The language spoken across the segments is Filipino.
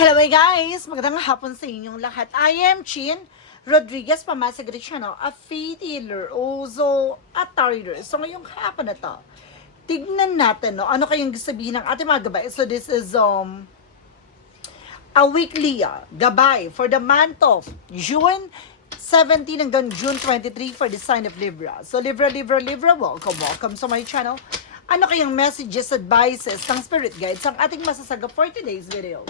Hello guys! Magandang hapon sa inyong lahat. I am Chin Rodriguez, Pamasagrit Channel, a faith healer, also a tarot. So ngayong hapon na to, tignan natin ano kayong sabihin ng ating mga gabay. So this is a weekly gabay for the month of June 17 hanggang June 23 for the sign of Libra. So Libra, welcome sa my channel. Ano kayang messages, advices, ng spirit guides ang ating masasaga for today's video?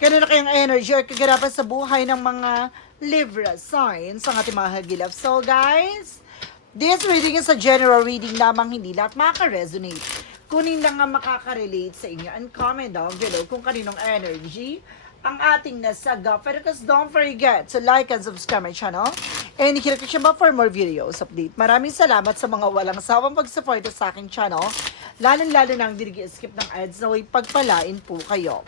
Kano na kayang energy or kagarapan sa buhay ng mga Libra signs ang ating mga hagilap. So guys, this reading is a general reading lamang, hindi lahat makaka-resonate. Kunin lang ang makaka-relate sa inyo and comment down below kung kaninong energy ang ating nasaga. Pero don't forget to like and subscribe my channel. And hit siya ba for more videos update. Maraming salamat sa mga walang sawang pag-support sa aking channel. Lalo-lalo nang dinigi-skip ng ads na way pagpalain po kayo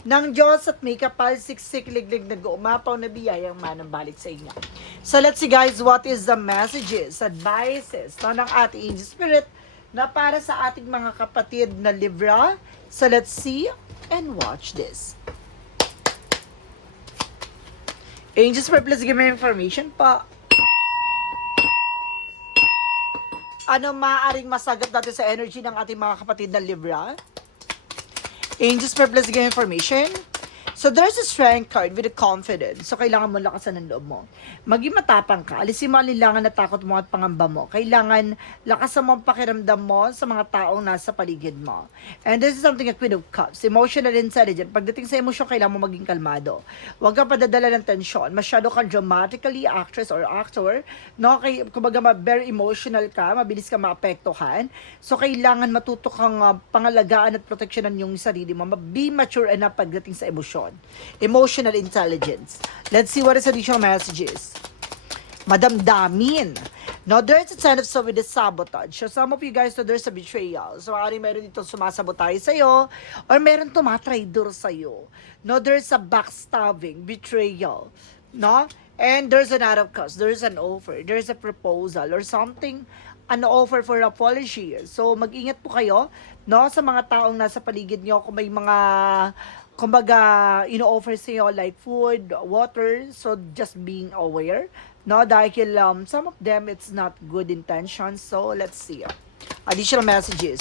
ng Diyos at may kapal siksik-liglig nag-uumapaw na biyayang manambalik sa inyo. So let's see guys, what is the messages, advices ng ating angel spirit na para sa ating mga kapatid na Libra. So let's see and watch this. Angel spirit, please give me information pa. Ano maaaring masagot natin sa energy ng ating mga kapatid na Libra? Angels for plus give information. So there's a strength card with a confidence. So kailangan mo lakasan ng loob mo. Maging matapang ka. Alisin mo ang lilangan na takot mo at pangamba mo. Kailangan lakasan mo ang pakiramdam mo sa mga taong nasa paligid mo. And this is something a Queen of Cups. Emotional intelligent. Pagdating sa emosyon, kailangan mo maging kalmado. Huwag kang padadala ng tensyon. Masyado kang dramatically actress or actor. No? Kumbaga very emotional ka. Mabilis ka maapektuhan. So kailangan matuto kang pangalagaan at proteksyonan yung sarili mo. Be mature enough pagdating sa emosyon. Emotional intelligence. Let's see what is additional messages. Madamdamin. Now, there's a sign of with the sabotage. So, some of you guys know there's a betrayal. So, meron dito sumasabotage sa'yo or meron tumatraidor sa'yo. No, there's a backstabbing, betrayal. No? And there's an out of cause. There's an offer. There's a proposal or something, an offer for apology. So, mag-ingat po kayo, no, sa mga taong nasa paligid nyo kung may mga kumbaga, ino-offer sa iyo like food, water, so just being aware. No, dahil some of them, it's not good intentions. So, let's see. Additional messages.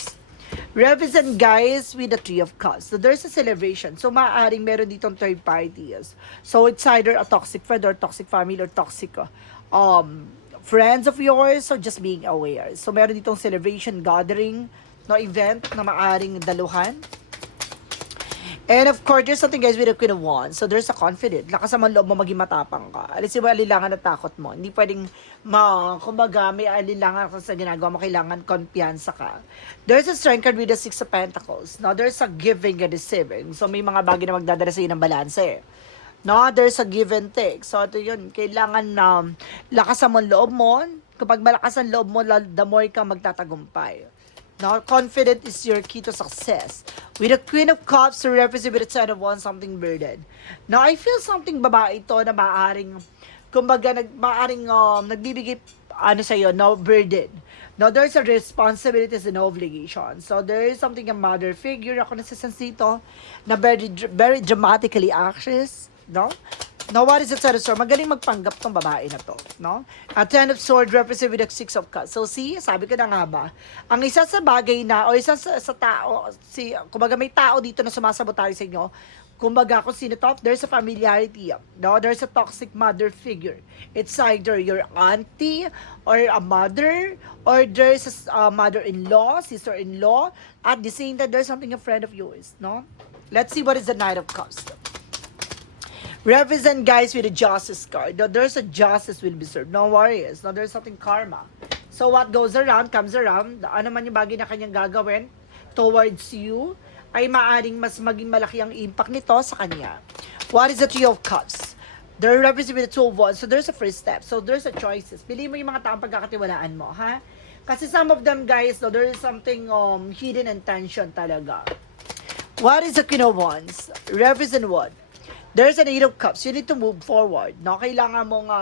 Represent guys with the Three of Cups. So, there's a celebration. So, maaaring meron ditong third parties. So, it's either a toxic friend or toxic family or toxic friends of yours. So, just being aware. So, meron ditong celebration, gathering, no, event na maaaring daluhan. And of course, there's something guys with a Queen of Wands. So there's a confident. Lakas naman loob mo maging matapang ka. Alisin mo alilangan at takot mo. Hindi pwedeng, kumbaga, may alilangan ka sa ginagawa mo. Kailangan kumpiyansa ka. There's a strength card with the Six of Pentacles. Now, there's a giving and receiving. So may mga bagay na magdadala sa iyo ng balanse. No, there's a give and take. So ito yun. Kailangan lakasan mo ang loob mo. Kapag malakas ang loob mo, the more ka magtatagumpay. Now, confident is your key to success. With the Queen of Cups to represent with the Ten of Wands, something burden. Now, I feel something babae ito na maaaring, kumbaga, nagbibigay, sa'yo, no, burden. Now, there's a responsibilities and obligation. So, there is something a mother figure, ako nasisense dito, na very dramatically anxious, no? Now, what is the Ten of Swords? Magaling magpanggap tong babae na to, no? A Ten of Swords represent with the Six of Cups. So, see, sabi ko na nga ba, ang isa sa bagay na, o isa sa tao, kumbaga may tao dito na sumasabotage sa inyo, kumbaga kung sino to, there's a familiarity, no? There's a toxic mother figure. It's either your auntie, or a mother, or there's a mother-in-law, sister-in-law, at the same time, there's something a friend of yours, no? Let's see what is the Knight of Cups. Represent guys with a justice card. Now, there's a justice will be served. No worries. Now, there's something karma. So, what goes around, comes around. Ano man yung bagay na kanyang gagawin towards you, ay maaring mas maging malaki ang impact nito sa kanya. What is the Three of Cups? They're represented with the Two of Wands. So, there's a first step. So, there's a choices. Piliin mo yung mga taong pagkakatiwalaan mo, ha? Kasi some of them, guys, no, there is something hidden intention talaga. What is the Queen of Wands? Represent what? There's an Eight of Cups. You need to move forward. No? Kailangan mong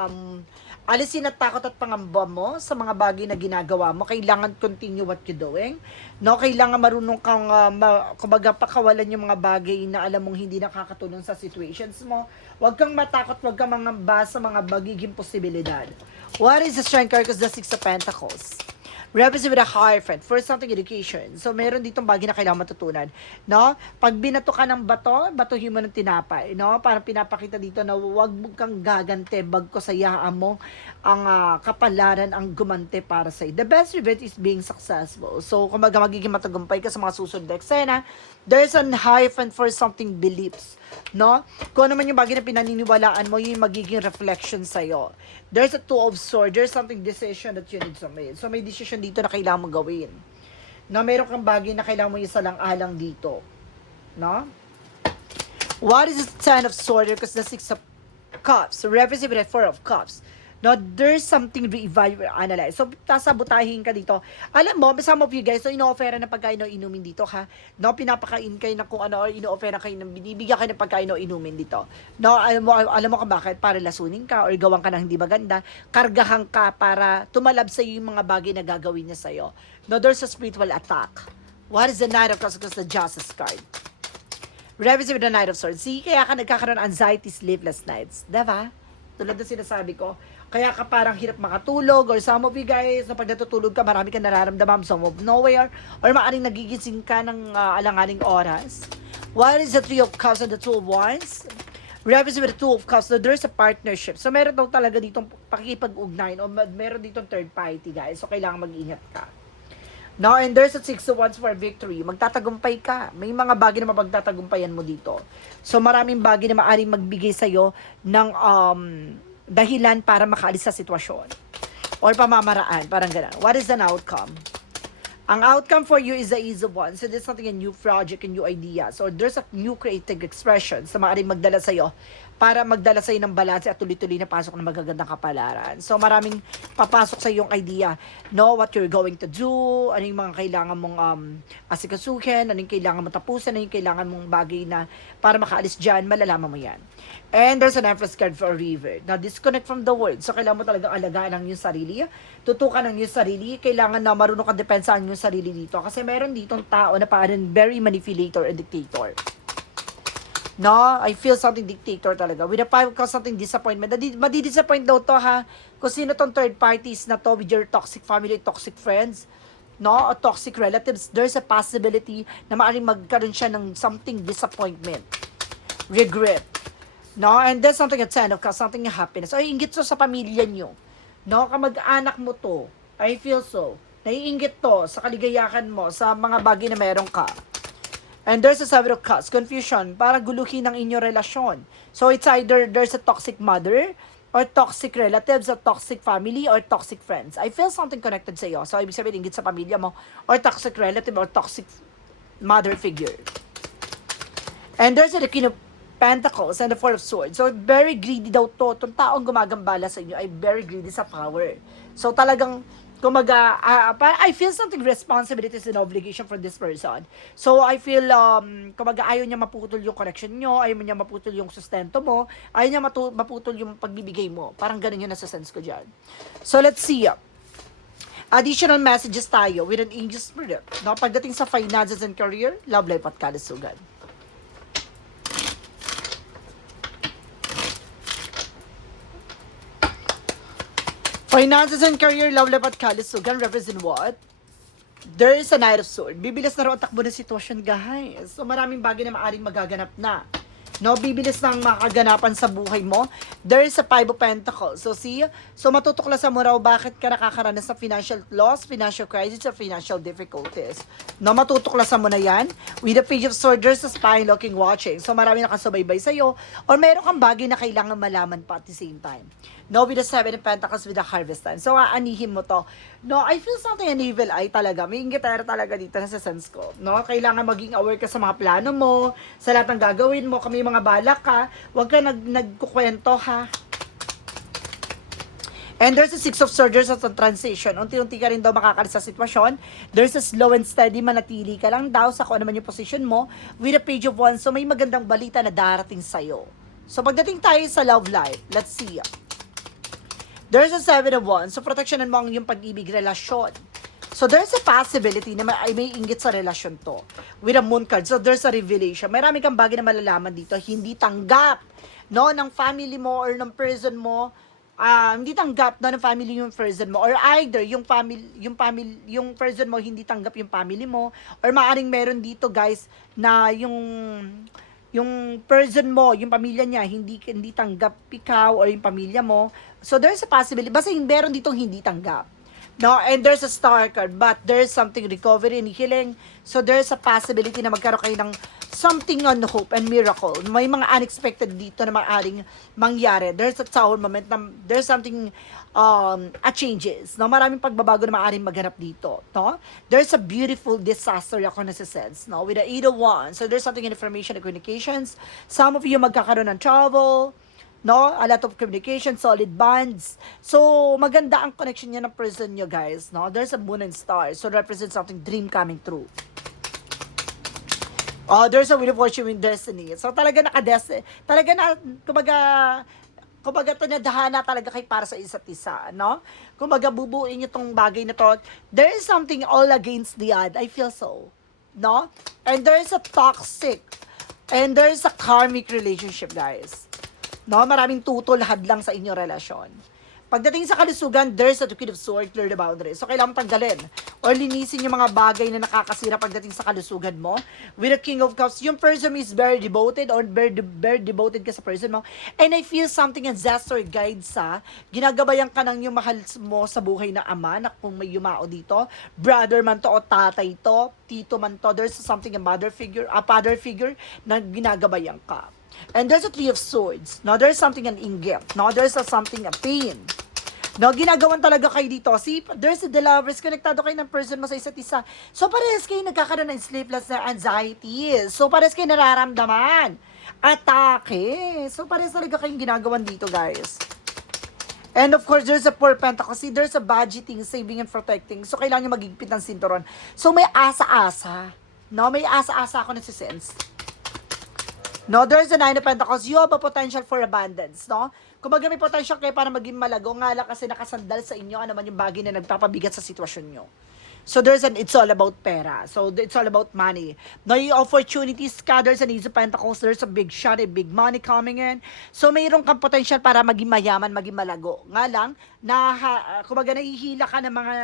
alisin at takot at pangamba mo sa mga bagay na ginagawa mo. Kailangan continue what you're doing. No, kailangan marunong kang kumbaga pakawalan yung mga bagay na alam mong hindi nakakatulong sa situations mo. Huwag kang matakot, huwag kang mangamba sa mga magiging posibilidad. What is the strength card? Because the Six of Pentacles represent with a Hierophant for something education. So, meron ditong bagay na kailangan matutunan. No? Pag binato ka ng bato, batuhin mo ng tinapay. No? Parang pinapakita dito na huwag mo kang gagante, bagko sayaan mo ang kapalaran ang gumante para sa'yo. The best revenge is being successful. So, kung magiging matagumpay ka sa mga susunod na eksena, there's an Hierophant for something beliefs. No? Kung ano man yung bagay na pinaniniwalaan mo, yung magiging reflection sa'yo. There's a Two of Swords. There's something decision that you need to make. So, may decision dito na kailangan mo gawin. No? Meron kang bagay na kailangan mo isalang-alang dito. No? What is the Ten of Swords? Because the Six of Cups. So, represent with the Four of Cups. No, there's something to evaluate, analyze. So, tasabutahin ka dito. Alam mo, some of you guys, so ino-offera ng pagkain o inumin dito, ha? No, pinapakain kayo na kung ano, or ino-offera kayo ng binibigyan kayo ng pagkain o inumin dito. No, alam mo ka bakit? Para lasunin ka or gawan ka ng hindi maganda. Kargahan ka para tumalab sa yung mga bagay na gagawin niya sa'yo. No, there's a spiritual attack. What is the Knight of Cups? Because the Justice card. Represent with the Knight of Swords. See, kaya ka nagkakaroon ng anxiety, sleepless nights. Diba? Tulad na sinasabi ko, kaya ka parang hirap makatulog, or some of you guys, na pag natutulog ka, marami ka nararamdaman, some of nowhere, or maaaring nagigising ka ng alanganing oras. What is the Three of Cups and the Two of Wands? Represent with the Two of Cups, so there's a partnership. So meron daw talaga ditong pakikipag-ugnayan, o meron ditong third party, guys. So kailangan mag-ingat ka. No, and there's a Six of Wands for victory. Magtatagumpay ka. May mga bagay na mapagtatagumpayan mo dito. So maraming bagay na maaaring magbigay sa'yo ng dahilan para makaalis sa sitwasyon or pamamaraan, parang gano'n. What is an outcome? Ang outcome for you is the Ease of Wands. So there's something, a new project, a new idea. So there's a new creative expression sa maaaring magdala sa'yo para magdala sa'yo ng balanse at tuloy-tuloy na pasok ng magagandang kapalaran. So maraming papasok sa iyong idea. Know what you're going to do, ano yung mga kailangan mong asikasuhin, ano yung kailangan mong tapusin, ano yung kailangan mong bagay na para makaalis dyan, malalaman mo yan. And there's an Empress card for a river. Now, disconnect from the world. So, kailangan mo talagang alagaan ang iyong sarili. Tutukan ang iyong sarili. Kailangan na marunong kang depensahan yung sarili dito. Kasi meron ditong tao na parang very manipulator and dictator. No, I feel something dictator talaga. With a Five of Cups, something disappointment. Madi-disappoint daw to, ha? Kung sino tong third parties na to with your toxic family, toxic friends, no, or toxic relatives, there's a possibility na maaaring magkaroon siya ng something disappointment, regret. No, and there's something at Ten of Cups, something happiness. Ay, inggit to sa pamilya nyo. No, kamag-anak mo to. I feel so. Naiinggit to sa kaligayahan mo, sa mga bagay na meron ka. And there's a Seven of Cups, confusion, para guluhin ang inyong relasyon. So it's either there's a toxic mother, or toxic relatives, or toxic family, or toxic friends. I feel something connected sa iyo. So ibig sabihin, inggit sa pamilya mo, or toxic relative, or toxic mother figure. And there's a King of Pentacles and the Four of Swords. So, very greedy daw to. Itong taong gumagambala sa inyo ay very greedy sa power. So, talagang, kumaga, I feel something responsibilities and obligation for this person. So, I feel, kumaga, ayaw niya maputol yung connection nyo, ayaw niya maputol yung sustento mo, ayaw niya maputol yung pagbibigay mo. Parang ganun yun nasa sense ko dyan. So, let's see. Additional messages tayo with an angel spirit. No? Pagdating sa finances and career, love life at kalusugan. Finances and career, love life at kalusugan represent what? There is a Knight of Swords. Bibilis na raw ang takbo ng sitwasyon, guys. So, maraming bagay na maaaring magaganap na. No, bibilis ng makaganapan sa buhay mo. There is a Five of Pentacles. So, see? So, matutuklasan mo raw bakit ka nakakaranas sa financial loss, financial crisis, or financial difficulties. No, matutuklasan mo na yan. With the Page of Swords, there's a spying, looking, watching. So, marami nakasubaybay sa'yo. Or meron kang bagay na kailangan malaman pa at the same time. No, with the Seven of Pentacles, with the Harvest time. So, aanihin mo to. No, I feel something an evil eye talaga. May inggitera talaga dito na sa sense ko. No, kailangan maging aware ka sa mga plano mo, sa lahat ng gagawin mo, kung may mga balak ka, huwag ka nagkukwento, ha. And there's a Six of Swords, there's a transition. Unti-unti ka rin daw makakalis sa sitwasyon. There's a slow and steady, manatili ka lang daw sa kung ano man yung position mo. With a Page of Wands, so may magandang balita na darating sa'yo. So, pagdating tayo sa love life, let's see. There's a 7 of Wands. So, proteksyonan mo ang yung pag-ibig, relasyon. So, there's a possibility na may inggit sa relasyon to. With a moon card. So, there's a revelation. Marami kang bagay na malalaman dito. Hindi tanggap, no, ng family mo or ng person mo. Hindi tanggap no, ng family yung person mo. Or either, yung person mo, hindi tanggap yung family mo. Or maaring meron dito, guys, na yung person mo, yung pamilya niya, hindi tanggap ikaw or yung pamilya mo. So, there's a possibility. Basta meron ditong hindi tanggap. No, and there's a star card, but there's something recovery and healing. So there's a possibility na magkaroon kayo ng something on hope and miracle. May mga unexpected dito na maaaring mangyari. There's a tower moment, there's something a changes. No, maraming pagbabago na maaaring maghanap dito, no? There's a beautiful disaster ako na sense, no? With the 8 of Wands. So there's something in information and communications. Some of you magkakaroon ng travel, no? A lot of communication, solid bonds. So, maganda ang connection niya ng person nyo, guys, no? There's a moon and star. So, represent something dream coming true. Oh, there's a wheel of fortune with destiny. So, talaga talaga na, kumbaga tinadhana talaga kay para sa isa't isa, no? Kumbaga, bubuin nyo tong bagay na to. There is something all against the odd. I feel so, no? And there is a toxic, and there is a karmic relationship, guys. No, maraming tutol hadlang sa inyong relasyon. Pagdating sa kalusugan, there's a Queen of Swords, clear the boundaries. So, kailangan tanggalin or linisin yung mga bagay na nakakasira pagdating sa kalusugan mo. With the King of Cups, yung person is very devoted or very devoted ka sa person mo. And I feel something ancestor guide sa ginagabayan ka ng yung mahal mo sa buhay na ama na kung may yumao dito. Brother man to o tatay to, tito man to. There's something a father figure na ginagabayan ka. And there's a 3 of Swords. No, there's something an inggit. No, there's something a pain. No, ginagawan talaga kayo dito. See, there's the lovers. Konektado kayo ng person mo sa isa't isa. So, parehas kayo nagkakaroon ng sleepless na anxieties. So, parehas kayo nararamdaman. Atake. So, parehas talaga kayong ginagawan dito, guys. And of course, there's a 4 Pentacles. See, there's a budgeting, saving, and protecting. So, kailangan nyo magigpit ng sinturon. So, may asa-asa. No, may asa-asa ako na si-sense. No, there's a 9 of Pentacles. You have a potential for abundance, no? Kumbaga may potential kayo para maging malago, nga lang kasi nakasandal sa inyo, ano man yung bagay na nagpapabigat sa sitwasyon nyo. So there's it's all about pera. So it's all about money. No, yung opportunities ka, there's an Ace of Pentacles, there's a big shot, a big money coming in. So mayroon kang potential para maging mayaman, maging malago. Nga lang, kumbaga nahihila ka ng mga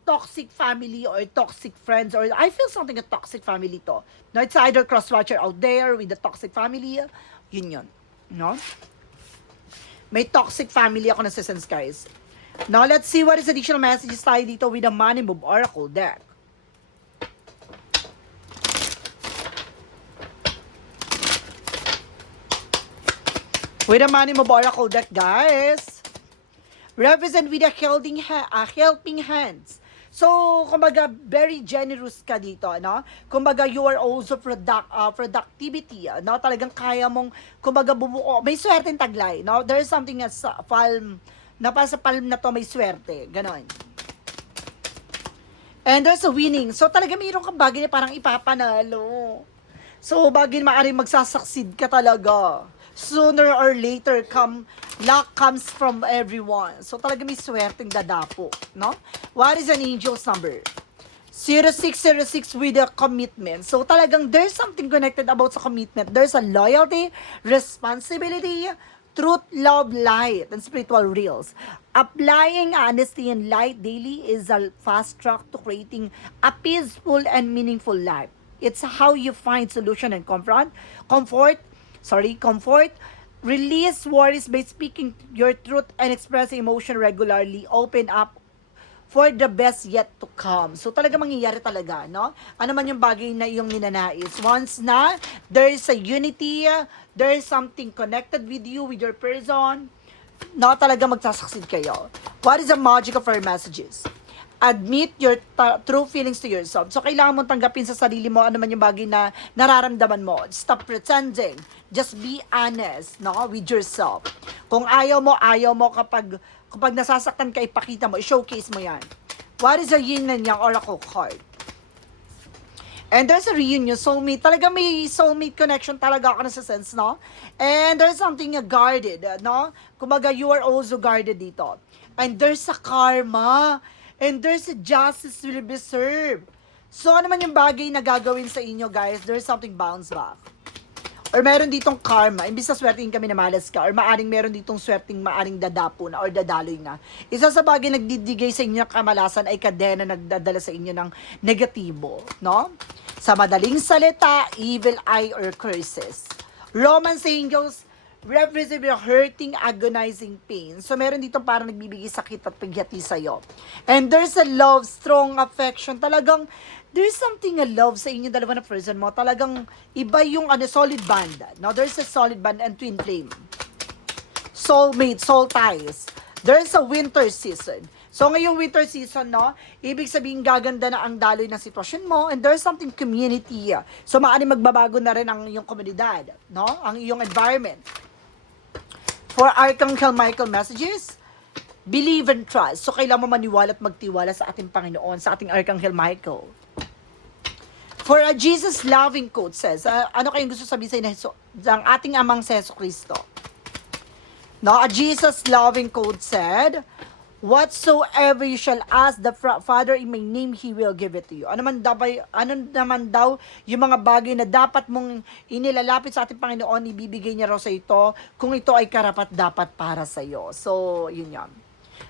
toxic family or toxic friends, or I feel something a toxic family to. No, it's either cross-watcher out there with the toxic family, yun. No? May toxic family ako na sense, guys. Now, let's see what is additional messages tayo dito with the Money Move Oracle deck. With the Money Move Oracle deck, guys. Represent with a helping hands. So, kumbaga, very generous ka dito, no? Kumbaga, you are also productivity, no? Talagang kaya mong, kumbaga, bumuo. May swerte taglay, no? There is something as palm, na pa sa palm na to may swerte. Ganon. And there's a winning. So, talaga mayroon kang bagay na parang ipapanalo. So, bagay na maaaring magsasucceed ka talaga. Sooner or later, luck comes from everyone. So, talaga may swerteng dadapo, no? What is an angel's number? 0606 with a commitment. So, talagang there's something connected about sa commitment. There's a loyalty, responsibility, truth, love, light, and spiritual reals. Applying honesty and light daily is a fast track to creating a peaceful and meaningful life. It's how you find solution and comfort, release worries by speaking your truth and express emotion regularly, open up for the best yet to come. So talaga mangyayari talaga, no? Ano man yung bagay na iyong ninanais. Once na there is a unity, there is something connected with you, with your person, no, talaga magsasucceed kayo. What is the magic of our messages? Admit your true feelings to yourself. So, kailangan mong tanggapin sa sarili mo ano man yung bagay na nararamdaman mo. Stop pretending. Just be honest, no, with yourself. Kung ayaw mo kapag nasasaktan ka, ipakita mo, i-showcase mo yan. What is the yin and yang oracle card? And there's a reunion, soulmate. Talaga may soulmate connection talaga ako na sa sense, no? And there's something guarded, no? Kumaga, you are also guarded dito. And there's a karma. And there's a justice will be served. So, ano man yung bagay na gagawin sa inyo, guys, there's something bounce back. Or meron ditong karma, imbis na swerting kami na malas ka, or maaring meron ditong swerting maaring dadapo na or dadaloy na. Isa sa bagay nagdidigay sa inyo ng kamalasan ay kadena nagdadala sa inyo ng negatibo, no? Sa madaling salita, evil eye or curses. Romance angels represent your hurting, agonizing pain. So, meron ditong parang nagbibigay sakit at paghati sa'yo. And there's a love, strong affection. Talagang, there's something a love sa inyo dalawa na person mo. Talagang, iba yung solid band. No? There's a solid band and twin flame. Soulmate, soul ties. There's a winter season. So, ngayong winter season, no, ibig sabihin gaganda na ang daloy ng sitwasyon mo and there's something community. So, maaaring magbabago na rin ang iyong komunidad, no? Ang iyong environment. For Archangel Michael messages, believe and trust. So, kailangan mo maniwala at magtiwala sa ating Panginoon, sa ating Archangel Michael. For a Jesus loving quote says, ano kayong gusto sabihin sa ng ating amang si Jesu Kristo? No, a Jesus loving quote said, whatsoever you shall ask the Father in my name, He will give it to you. Ano naman daw yung mga bagay na dapat mong inilalapit sa ating Panginoon, ibibigay niya raw sa ito kung ito ay karapat-dapat para sa iyo. So, yun yan.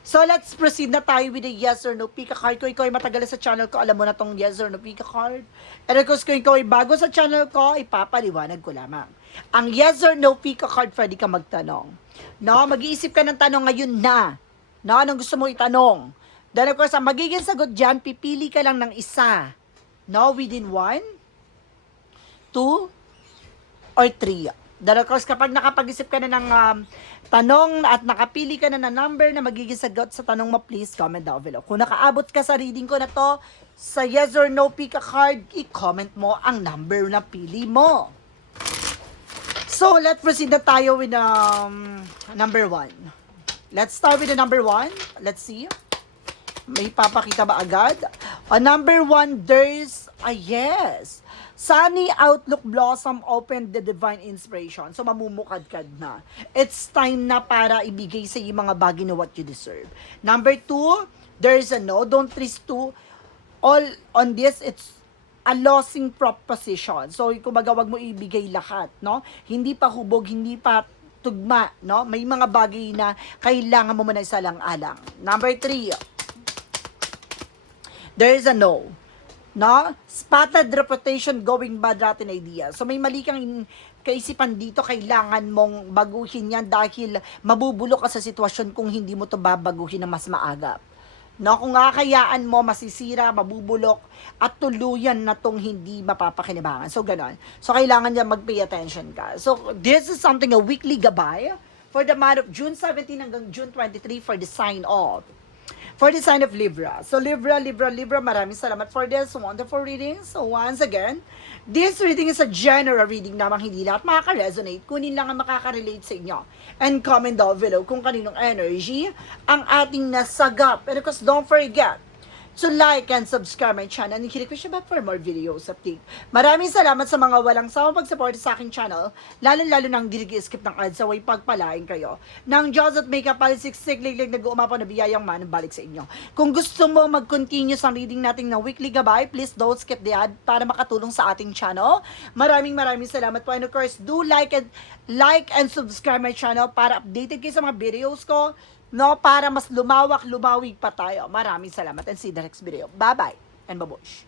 So, let's proceed na tayo with the yes or no Pika card. Kung ikaw ay matagal sa channel ko, alam mo na tong yes or no Pika card. And of course, kung ikaw ay bago sa channel ko, ipapaliwanag ko lamang. Ang yes or no Pika card, pwede ka magtanong. No, mag-iisip ka ng tanong ngayon na. No, anong gusto mo itanong? Then of course, ang magiging sagot dyan, pipili ka lang ng isa. No, within 1, 2, or 3. Then of course, kapag nakapag-isip ka na ng tanong at nakapili ka na ng number na magiging sagot sa tanong mo, please comment down below. Kung nakaabot ka sa reading ko na to, sa yes or no Pika card, i-comment mo ang number na pili mo. So, let's proceed na tayo with number 1. Let's start with the number 1. Let's see. May papakita ba agad? Number 1, there's a yes. Sunny outlook blossom open the divine inspiration. So, mamumukadkad na. It's time na para ibigay sa iyo mga bagay na what you deserve. Number 2, there's a no. Don't risk to. All on this, it's a losing proposition. So, kumbaga, wag mo ibigay lahat, no? Hindi pa hubog, hindi pa tugma, no? May mga bagay na kailangan mo muna isalang-alang. Number 3, there is a no. No? Spotted reputation going bad rotten idea. So, may mali kang kaisipan dito, kailangan mong baguhin yan dahil mabubulok ka sa sitwasyon kung hindi mo to babaguhin na mas maaga. No, kung kakayaan mo, masisira, mabubulok, at tuluyan na tong hindi mapapakinabangan. So, ganon. So, kailangan niya mag-pay attention ka. So, this is something, a weekly gabay for the month of June 17 hanggang June 23 for the sign of. For the sign of Libra. So, Libra, maraming salamat for this wonderful reading. So, once again, this reading is a general reading namang hindi lahat makaka-resonate. Kunin lang ang makaka-relate sa inyo. And comment down below kung kaninong energy ang ating nasagap. And of course, don't forget to like and subscribe my channel and hit siya ba for more videos update. Maraming salamat sa mga walang sawang pag-support sa aking channel, lalo-lalo nang skip ng ads, away pagpalain kayo ng Diyos at may kapalisiksik liglig nag-uumapaw na biyayang manabalik sa inyo. Kung gusto mo mag-continue sa reading natin ng weekly gabay, please don't skip the ad para makatulong sa ating channel. Maraming salamat po, and of course, do like and subscribe my channel para updated kayo sa mga videos ko, no, para mas lumawak, lumawig pa tayo. Maraming salamat and see you the next video. Bye-bye and babush.